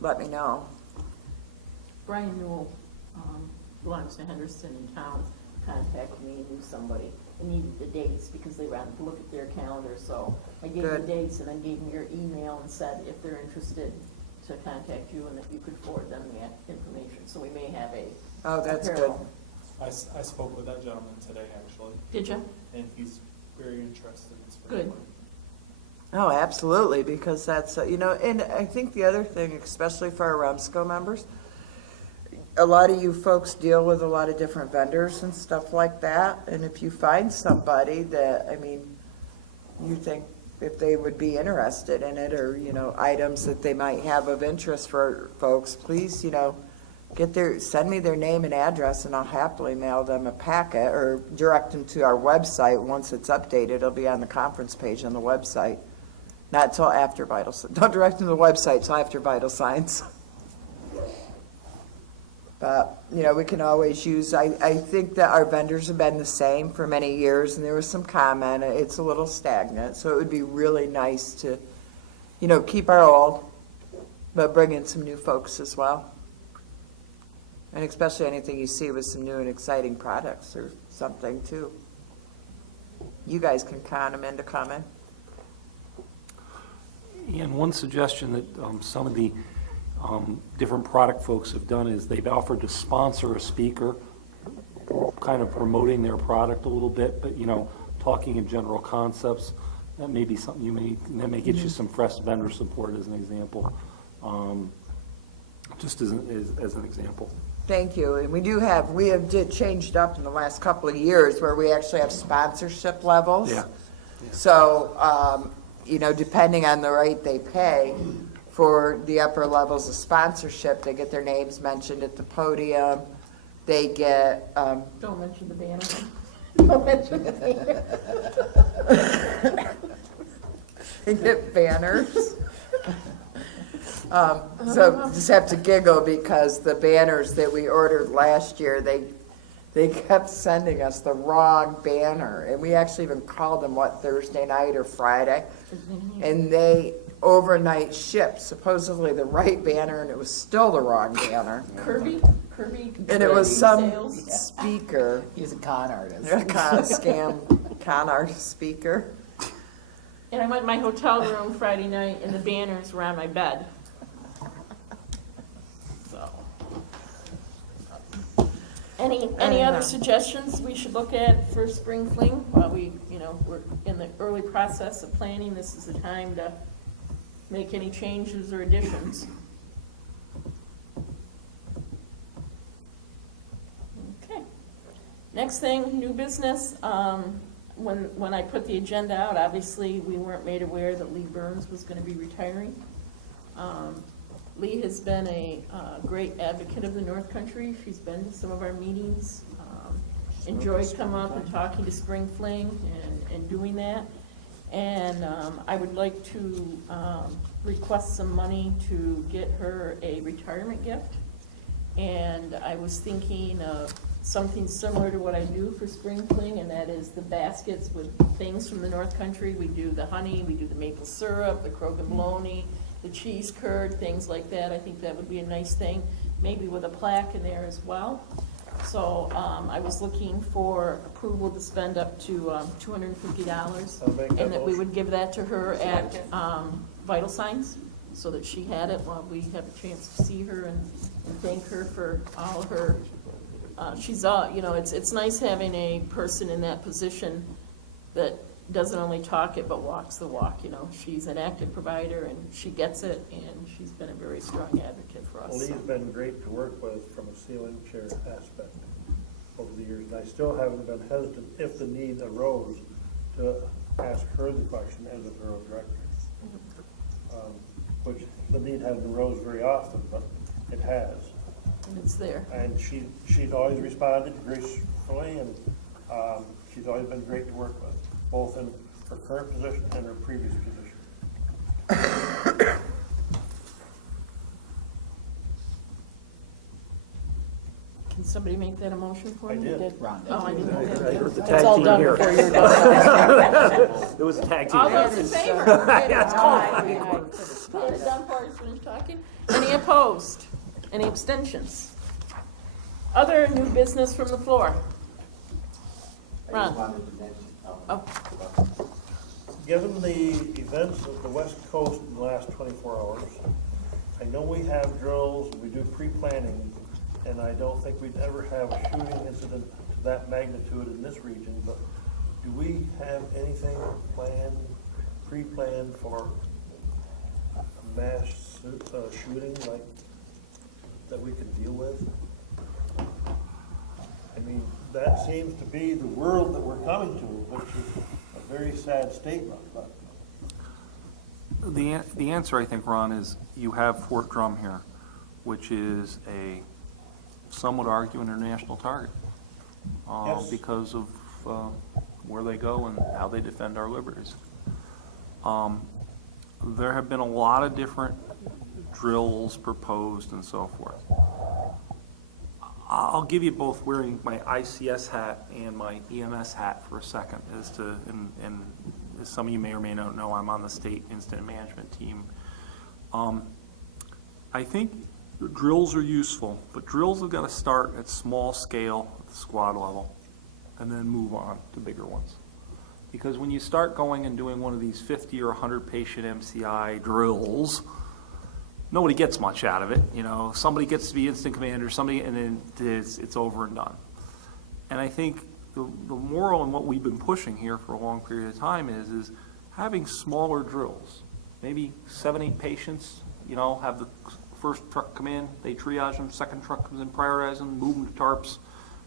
let me know. Brian Newell belongs to Henderson and Towns, contacted me and knew somebody and needed the dates because they wanted to look at their calendar. So I gave them the dates and then gave them your email and said if they're interested to contact you and that you could forward them the information. So we may have a Oh, that's good. apparel. I spoke with that gentleman today, actually, Did you? and he's very interested in spring Good. cleaning. Oh, absolutely, because that's, and I think the other thing, especially for our REMSCO members, a lot of you folks deal with a lot of different vendors and stuff like that, and if you find somebody that, you think if they would be interested in it, or, items that they might have of interest for folks, please, send me their name and address, and I'll happily mail them a packet, or direct them to our website. Once it's updated, it'll be on the conference page on the website. Not till after vital, don't direct them to the website till after vital signs. But, we can always use, I think that our vendors have been the same for many years, and there was some comment, it's a little stagnant, so it would be really nice to, keep our old, but bring in some new folks as well. And especially anything you see with some new and exciting products or something too. You guys can con them into coming. And one suggestion that some of the different product folks have done is they've offered to sponsor a speaker, kind of promoting their product a little bit, but, talking in general concepts. That may be something that may get you some fresh vendor support, as an example, just as an example. Thank you. And we have changed up in the last couple of years where we actually have sponsorship levels. Yeah. So, depending on the rate they pay for the upper levels of sponsorship, they get their names mentioned at the podium. They get, Don't mention the banner. Don't mention the banner. they get banners. So just have to giggle because the banners that we ordered last year, they kept sending us the wrong banner. And we actually even called them, Thursday night or Friday? And they overnight shipped supposedly the right banner, and it was still the wrong banner. Kirby. And it was some Sales. speaker, He's a con artist. con artist speaker. And I went in my hotel room Friday night, and the banners were on my bed. So, any other suggestions we should look at for spring fling? While we're in the early process of planning, this is the time to make any changes or additions. Okay. Next thing, new business. When I put the agenda out, obviously, we weren't made aware that Lee Burns was going to be retiring. Lee has been a great advocate of the North Country. She's been to some of our meetings, enjoyed coming up and talking to Spring Fling and doing that. And I would like to request some money to get her a retirement gift. And I was thinking of something similar to what I do for Spring Fling, and that is the baskets with things from the North Country. We do the honey, we do the maple syrup, the croquet bologna, the cheese curd, things like that. I think that would be a nice thing, maybe with a plaque in there as well. So I was looking for approval to spend up to $250, and that we would give that to her at Vital Signs, so that she had it while we have a chance to see her and thank her for all her. It's nice having a person in that position that doesn't only talk it, but walks the walk. She's an active provider, and she gets it, and she's been a very strong advocate for us. Lee's been great to work with from a ceiling chair aspect over the years, and I still haven't been hesitant, if the need arose, to ask her the question as a borough director. Which the need hasn't arose very often, but it has. And it's there. And she's always responded gracefully, and she's always been great to work with, both in her current position and her previous position. Can somebody make that a motion for me? I did. Ron did. Oh, I didn't. It's all done before you're done. It was a tag team. All those in favor? Yeah, it's called. Get it done before I finish talking. Any opposed? Any abstentions? Other new business from the floor? Ron? Oh, Given the events of the West Coast in the last 24 hours, I know we have drills, we do pre-planning and I don't think we'd ever have a shooting incident to that magnitude in this region, but do we have anything planned, pre-planned for a mass shooting like that we could deal with? I mean, that seems to be the world that we're coming to, which is a very sad statement, but. The answer, I think, Ron, is you have Fort Drum here, which is some would argue, an international target. Yes. Because of where they go and how they defend our liberties. There have been a lot of different drills proposed and so forth. I'll give you both wearing my ICS hat and my EMS hat for a second, and as some of you may or may not know, I'm on the state incident management team. I think drills are useful, but drills have got to start at small scale at the squad level and then move on to bigger ones. Because when you start going and doing one of these 50 or 100 patient MCI drills, nobody gets much out of it. You know, somebody gets to be incident commander, and then it's over and done. And I think the moral and what we've been pushing here for a long period of time is having smaller drills, maybe 7, 8 patients, have the first truck come in, they triage them, second truck comes in, prioritize them, move them to tarps.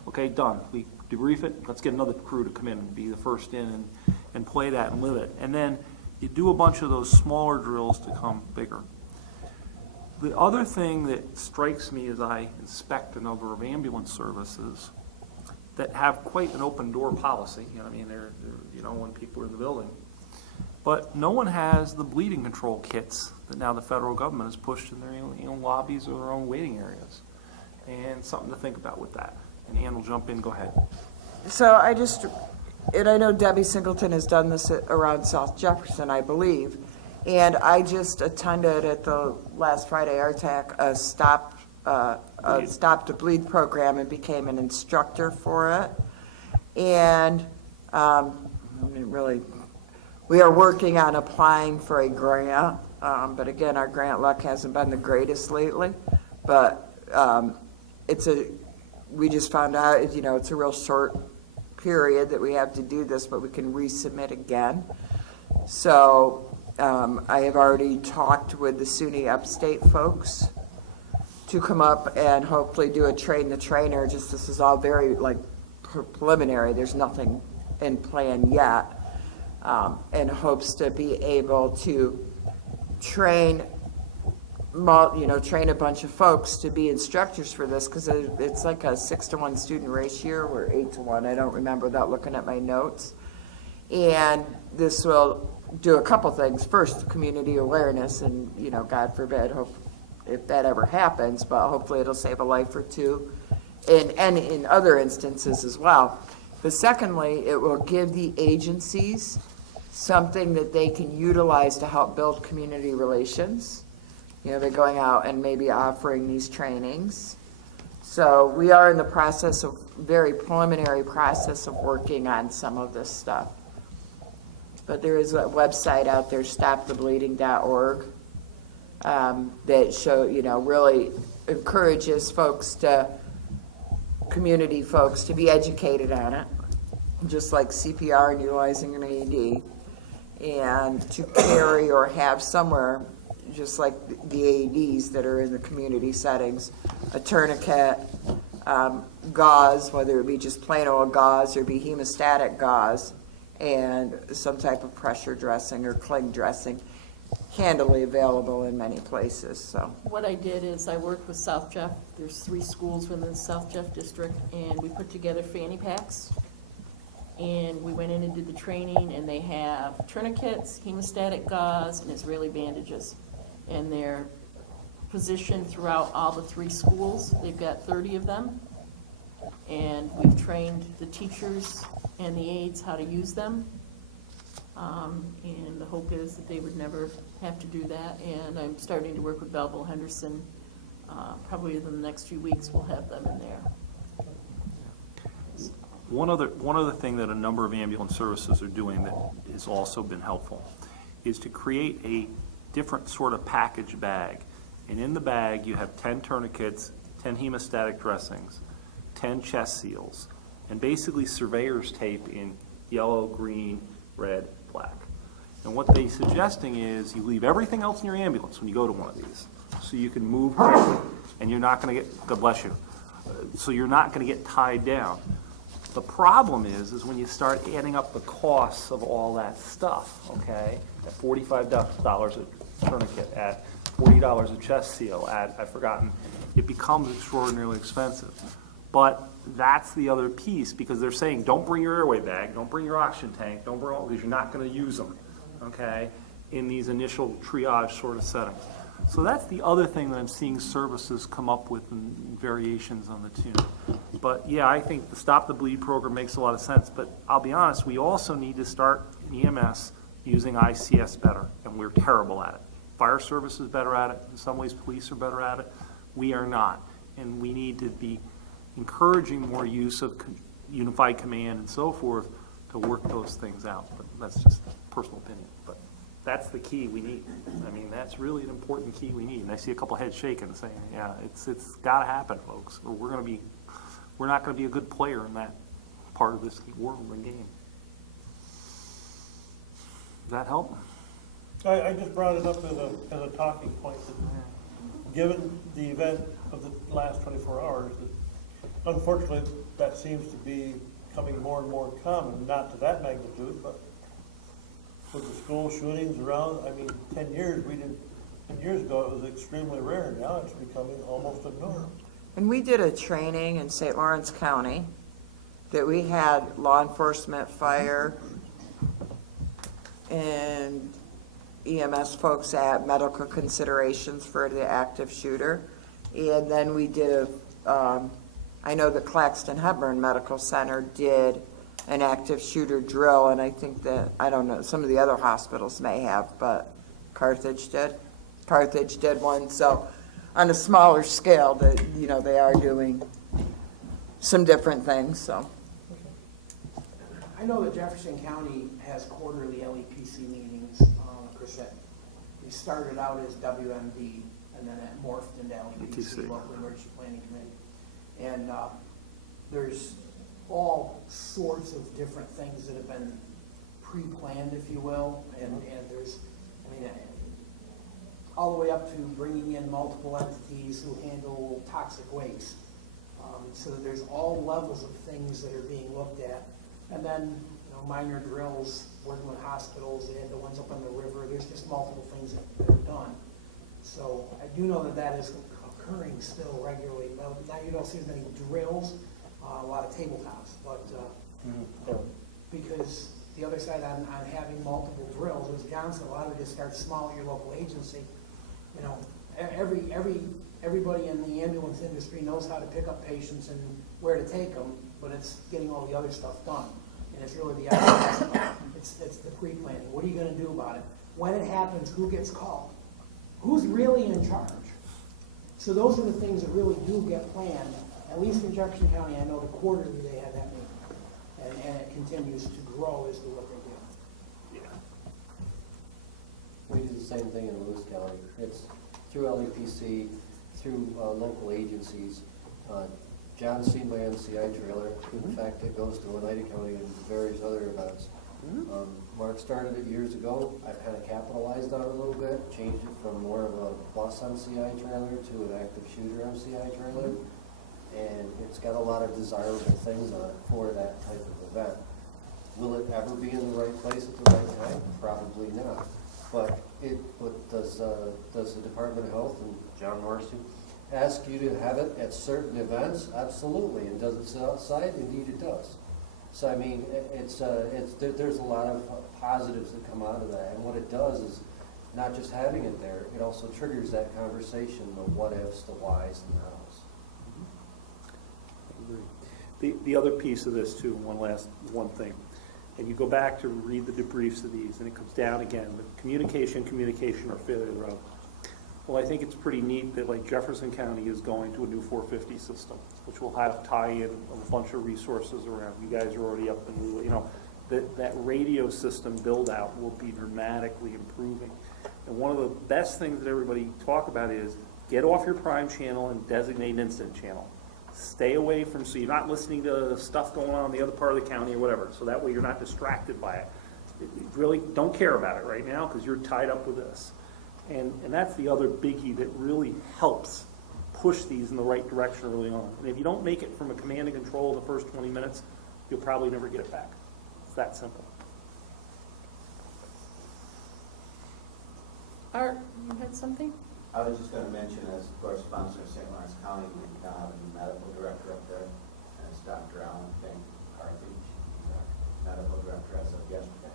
Okay, done. We debrief it. Let's get another crew to come in and be the first in and play that and live it. And then you do a bunch of those smaller drills to come bigger. The other thing that strikes me as I inspect a number of ambulance services that have quite an open door policy, they're when people are in the building, but no one has the bleeding control kits that now the federal government has pushed in their own lobbies or their own waiting areas. And something to think about with that. And Ann will jump in, go ahead. So I know Debbie Singleton has done this around South Jefferson, I believe. And I just attended at the last Friday RTAC a Stop to Bleed program and became an instructor for it. And we are working on applying for a grant, but again, our grant luck hasn't been the greatest lately. But we just found out, it's a real short period that we have to do this, but we can resubmit again. So I have already talked with the SUNY Upstate folks to come up and hopefully do a train the trainer. Just this is all very preliminary. There's nothing in plan yet, and hopes to be able to train a bunch of folks to be instructors for this, because it's like a 6-to-1 student ratio or 8-to-1. I don't remember without looking at my notes. And this will do a couple things. First, community awareness, and God forbid, if that ever happens, but hopefully it'll save a life or two, and in other instances as well. But secondly, it will give the agencies something that they can utilize to help build community relations. They're going out and maybe offering these trainings. So we are in the very preliminary process of working on some of this stuff. But there is a website out there, stopthebleeding.org, that really encourages community folks to be educated on it, just like CPR and utilizing an AED, and to carry or have somewhere, just like the AEDs that are in the community settings, a tourniquet, gauze, whether it be just plain old gauze or be hemostatic gauze, and some type of pressure dressing or cling dressing, handily available in many places. So what I did is I worked with South Jeff. There's 3 schools within the South Jeff district, and we put together fanny packs. And we went in and did the training, and they have tourniquets, hemostatic gauze, and Israeli bandages. And they're positioned throughout all the 3 schools. They've got 30 of them. And we've trained the teachers and the aides how to use them. And the hope is that they would never have to do that. And I'm starting to work with Belleville Henderson. Probably in the next few weeks, we'll have them in there. One other thing that a number of ambulance services are doing that has also been helpful is to create a different sort of package bag. And in the bag, you have 10 tourniquets, 10 hemostatic dressings, 10 chest seals, and basically surveyor's tape in yellow, green, red, black. And what they're suggesting is you leave everything else in your ambulance when you go to one of these, so you can move quickly, and you're not going to get, God bless you, so you're not going to get tied down. The problem is when you start adding up the costs of all that stuff, okay, at $45 a tourniquet, at $40 a chest seal, at, I've forgotten, it becomes extraordinarily expensive. But that's the other piece, because they're saying, don't bring your airway bag, don't bring your oxygen tank, don't bring all, because you're not going to use them, okay, in these initial triage sort of settings. So that's the other thing that I'm seeing services come up with in variations on the tune. But yeah, I think the Stop the Bleed program makes a lot of sense, but I'll be honest, we also need to start in EMS using ICS better, and we're terrible at it. Fire service is better at it, in some ways police are better at it, we are not. And we need to be encouraging more use of unified command and so forth to work those things out, but that's just personal opinion. But that's the key we need. I mean, that's really an important key we need. And I see a couple heads shaking, saying, "Yeah, it's got to happen, folks, or we're not going to be a good player in that part of this world and game." Does that help? I just brought it up as a talking point, that given the event of the last 24 hours, that unfortunately that seems to be becoming more and more common, not to that magnitude, but with the school shootings around, I mean, 10 years ago it was extremely rare, now it's becoming almost a norm. And we did a training in St. Lawrence County that we had law enforcement, fire, and EMS folks at medical considerations for the active shooter. And then we did I know that Claxton Hepburn Medical Center did an active shooter drill, and I think that, I don't know, some of the other hospitals may have, but Carthage did one. So on a smaller scale, that, you know, they are doing some different things, so. I know that Jefferson County has quarterly LEPC meetings. Of course, we started out as WMD, and then it morphed into LEPC, Local Emergency Planning Committee. And there's all sorts of different things that have been pre-planned, if you will, and there's, I mean, all the way up to bringing in multiple entities who handle toxic waste. So that there's all levels of things that are being looked at. And then, you know, minor drills, working with hospitals, they had the ones up on the river, there's just multiple things that are done. So I do know that that is occurring still regularly. Now you don't see as many drills, a lot of tabletops, but because the other side on having multiple drills, as John said, a lot of it just starts small at your local agency. You know, everybody in the ambulance industry knows how to pick up patients and where to take them, but it's getting all the other stuff done. And it's really the other stuff. It's the pre-planning. What are you going to do about it? When it happens, who gets called? Who's really in charge? So those are the things that really do get planned. At least in Jefferson County, I know the quarterly they have that meeting. And it continues to grow as to what they do. Yeah. We do the same thing in Lewis County. It's through LEPC, through local agencies. John's seen my MCI trailer. In fact, it goes to Oneida County and various other events. Mark started it years ago. I've kind of capitalized on it a little bit, changed it from more of a bus MCI trailer to an active shooter MCI trailer. And it's got a lot of desirable things on it for that type of event. Will it ever be in the right place at the right time? Probably not. But does the Department of Health and John Marcy ask you to have it at certain events? Absolutely. And does it sit outside? Indeed it does. So I mean, there's a lot of positives that come out of that. And what it does is not just having it there, it also triggers that conversation, the what ifs, the whys, and the hows. The other piece of this too, one thing, and you go back to read the debriefs of these, and it comes down again, the communication, or failure route. Well, I think it's pretty neat that like Jefferson County is going to a new 450 system, which will have tie in a bunch of resources around. You guys are already up in, you know, that radio system build out will be dramatically improving. And one of the best things that everybody talk about is get off your prime channel and designate an incident channel. Stay away from, so you're not listening to stuff going on in the other part of the county or whatever, so that way you're not distracted by it. Really don't care about it right now, because you're tied up with this. And that's the other biggie that really helps push these in the right direction early on. And if you don't make it from a command and control in the first 20 minutes, you'll probably never get it back. It's that simple. Art, you had something? I was just gonna mention, as of course sponsor of St. Lawrence County, we now have a new medical director up there, and it's Dr. Alan Fink Carthage, medical director as of yesterday.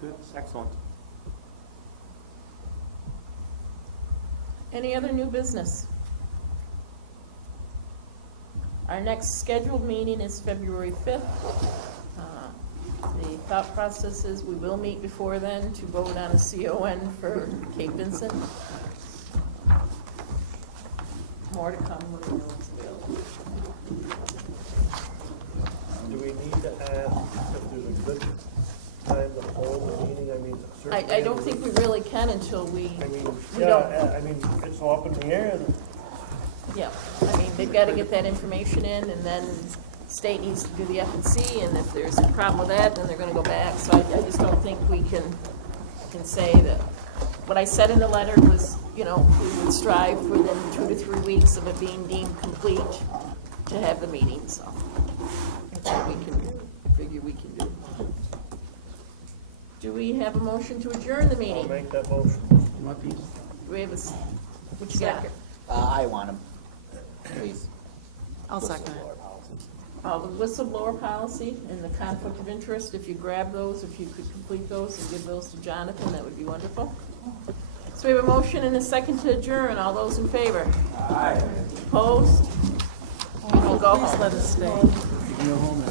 Good, excellent. Any other new business? Our next scheduled meeting is February 5th. The thought process is we will meet before then to vote on a CON for Cape Vincent. More to come when we know it's available. Do we need to ask if there's a good time to hold the meeting? I mean, certainly. I don't think we really can until we I mean, we yeah, don't- I mean, it's all up in the air. yeah, I mean, they've got to get that information in, and then state needs to do the F&C, and if there's a problem with that, then they're gonna go back, so I just don't think we can say that. What I said in the letter was, you know, we would strive for within 2 to 3 weeks of it being deemed complete to have the meeting, so that's what we can figure we can do. Do we have a motion to adjourn the I'll meeting? make that motion. You want these? Do we have what you got? I want them, please. I'll second it. The whistleblower policy and the conflict of interest, if you grab those, if you could complete those and give those to Jonathan, that would be wonderful. So we have a motion and a second to adjourn. All those in favor? Aye. Opposed? We will go home. Please let us stay. You can go home